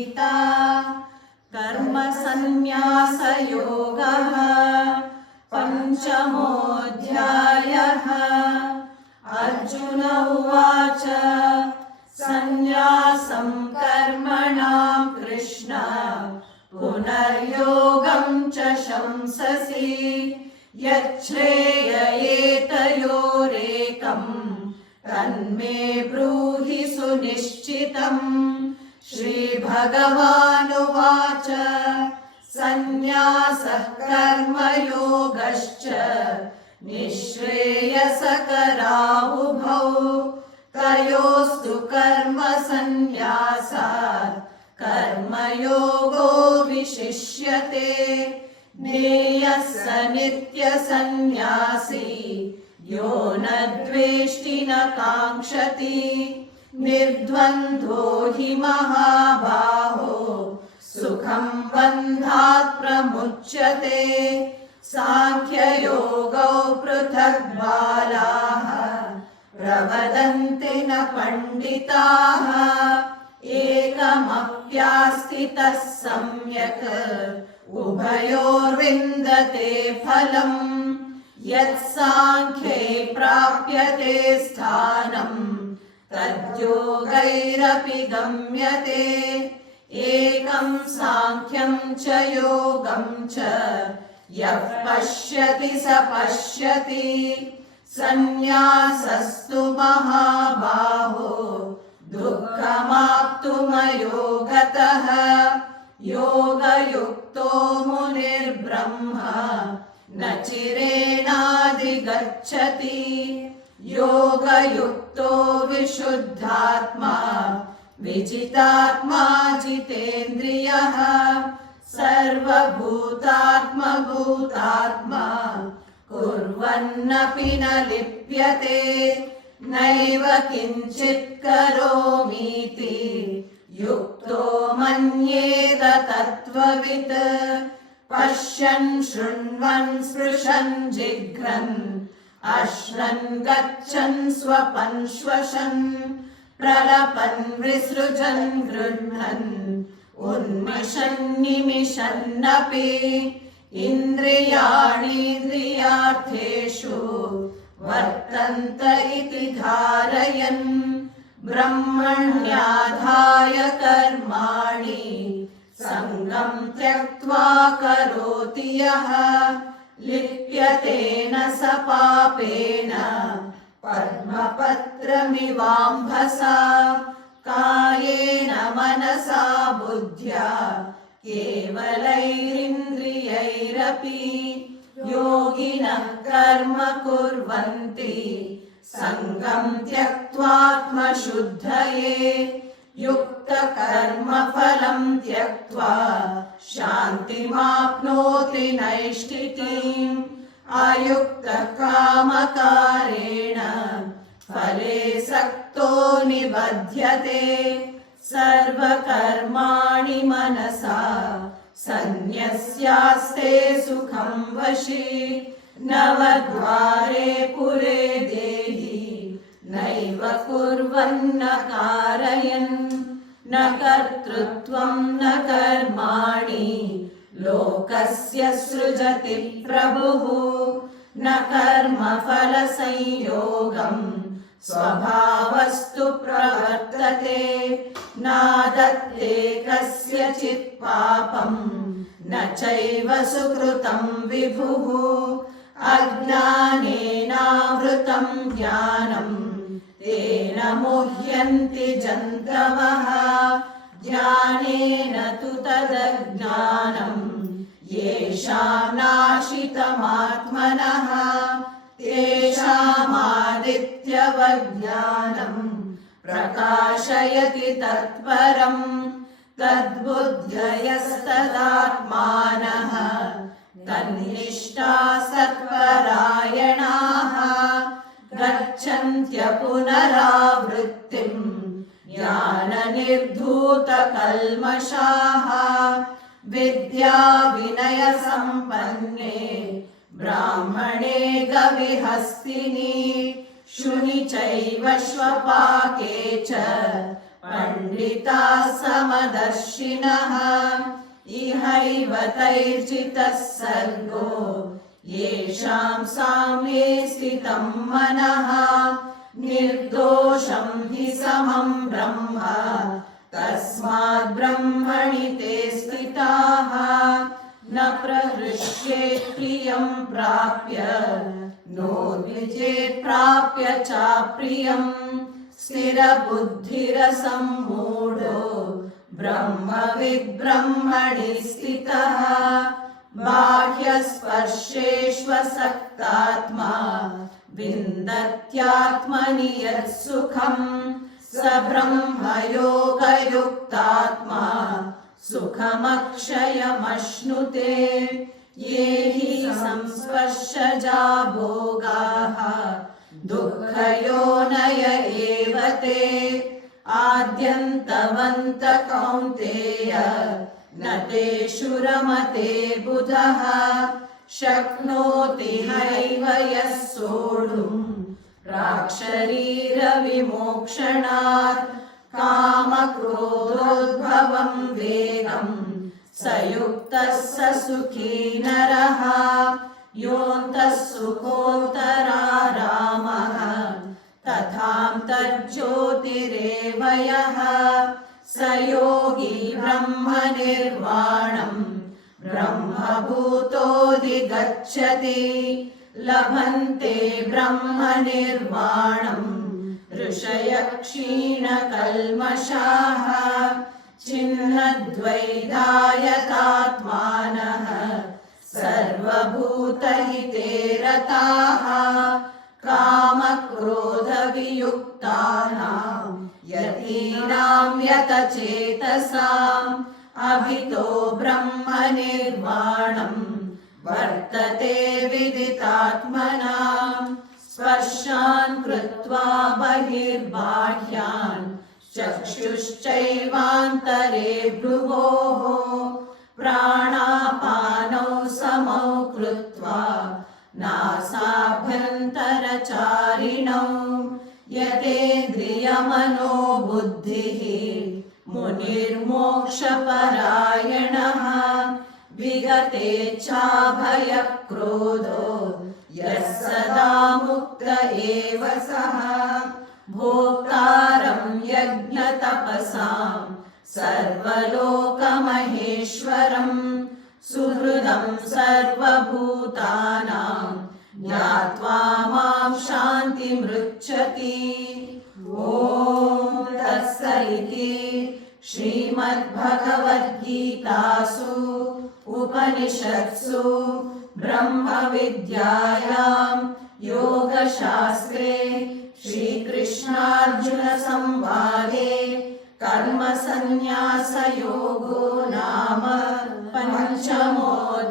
श्रीभगवद्गीता कर्मसन्न्यासयोगः, पञ्चमोऽध्यायः। अर्जुन उवाच, सन्न्यासं कर्मणां कृष्ण, पुनर्योगं च शंससि यच्छ्रेययेतयोरेकम् तन्मे ब्रूहि सुनिश्चितम्। श्रीभगवानुवाच सन्न्यासः कर्मयोगश्च निःश्रेयसकरावुभौ तयोस्तु कर्मसन्न्यासात् कर्मयोगो विशिष्यते ज्ञेयः स नित्यसन्न्यासी यो न द्वेष्टि न काङ्क्षति निर्द्वन्द्वो हि महाबाहो सुखं बन्धात् प्रमुच्यते साङ्ख्ययोगौ पृथग् बालाः प्रवदन्ति न पण्डिताः एकमप्यास्थितः सम्यक् उभयोर्विन्दते फलम् यत्साङ्ख्ये प्राप्यते स्थानम् तद्योगैरपि गम्यते। एकं साङ्ख्यं च योगं च। यः पश्यति स पश्यति। सन्न्यासस्तु महाबाहो। दुःखमाप्तुमयोगतः योगयुक्तो मुनिर्ब्रह्म न चिरेणाधिगच्छति योगयुक्तो विशुद्धात्मा विजितात्मा जितेन्द्रियः सर्वभूतात्मभूतात्मा कुर्वन्नपि न लिप्यते नैव किञ्चित् करोमीति। युक्तो मन्येत तत्त्ववित् पश्यन् शृण्वन् स्पृशन् जिघ्रन्। अश्नन् गच्छन् स्वपन् श्वसन् प्रलपन् विसृजन् गृह्णन्। उन्मिषन् निमिषन्नपि इन्द्रियाणीन्द्रियार्थेषु वर्तन्त इति धारयन्। ब्रह्मण्याधाय कर्माणि सङ्गम् त्यक्त्वा करोति यः। लिप्यतेन स पापेन। पद्मपत्रमिवाम्भसा कायेन मनसा बुद्ध्या। केवलैरिन्द्रियैरपि योगिनः कर्म कुर्वन्ति। सङ्गम् त्यक्त्वात्मशुद्धये। युक्तकर्मफलम् सर्वकर्माणि मनसा सन्न्यस्यास्ते सुखं वशि नवद्वारे पुरे देहि नैव कुर्वन्न कारयन् न कर्तृत्वं न कर्माणि लोकस्य सृजति प्रभुः न कर्मफलसंयोगम् स्वभावस्तु प्रवर्तते नादत्ते कस्यचित् पापम् न चैव सुकृतम् विभुः अज्ञानेनावृतम् ज्ञानम् तेन मुह्यन्ति जन्तवः ज्ञानेन तु तदज्ञानम् येषाम् नाशितमात्मनः तेषामादित्यवज्ञानम् प्रकाशयति तत्परम् तद्बुद्धयस्तदात्मानः तन्निष्ठा सत्परायणाः गच्छन्त्य पुनरावृत्तिम् ज्ञाननिर्धूतकल्मषाः विद्याविनयसम्पन्ने ब्राह्मणे गविहस्तिनि, शुनि चैव श्वपाके च। पण्डिताः समदर्शिनः, इहैव तैर्जितः सर्गो। येषां साम्ये स्थितं मनः, निर्दोषं हि समं ब्रह्म। तस्मात् ब्रह्मणि ते स्थिताः, न प्रहृष्येत् प्रियं प्राप्य नो द्विजेत् प्राप्य चाप्रियम् स्थिरबुद्धिरसम्मूढो ब्रह्मविद्ब्रह्मणि स्थितः बाह्यस्पर्शेष्वसक्तात्मा विन्दत्यात्मनि यत् सुखम् स ब्रह्मयोगयुक्तात्मा सुखमक्षयमश्नुते ये हि संस्पर्शजा भोगाः। दुःखयोनय एव ते। आद्यन्तवन्त कौन्तेय न तेषु रमते बुधः। शक्नोति हैव यः सोढुम् प्राक्शरीरविमोक्षणात् कामक्रोधोद्भवम् वेगम् स युक्तः स सुखी नरः योऽन्तः सुखोत्तरारामः तथान्तर्ज्योतिरेव यः स योगी ब्रह्मनिर्वाणम् ब्रह्मभूतोऽधिगच्छति लभन्ते ब्रह्मनिर्वाणम् ऋषय क्षीणकल्मषाः छिन्नद्वैधायतात्मानः सर्वभूतहिते रताः कामक्रोधवियुक्तानाम् यतीनां यतचेतसाम् अभितो ब्रह्मनिर्वाणम् वर्तते विदितात्मनाम् स्पर्शान् कृत्वा बहिर्बाह्यान् चक्षुश्चैवान्तरे भ्रुवोः प्राणापानौ समौ कृत्वा नासाभ्यन्तरचारिणौ यतेन्द्रियमनो बुद्धिः मुनिर्मोक्षपरायणः विगतेच्छाभयक्रोधो यः सदा मुक्त एव सः भोक्तारं यज्ञतपसाम् सर्वलोकमहेश्वरम् सुहृदं सर्वभूतानां ज्ञात्वा मां शान्तिमृच्छति। ॐ तत्सदिति श्रीमद्भगवद्गीतासु उपनिषत्सु ब्रह्मविद्यायां योगशास्त्रे श्रीकृष्णार्जुनसंवादे कर्मसन्न्यासयोगो नाम पञ्चमोऽध्यायः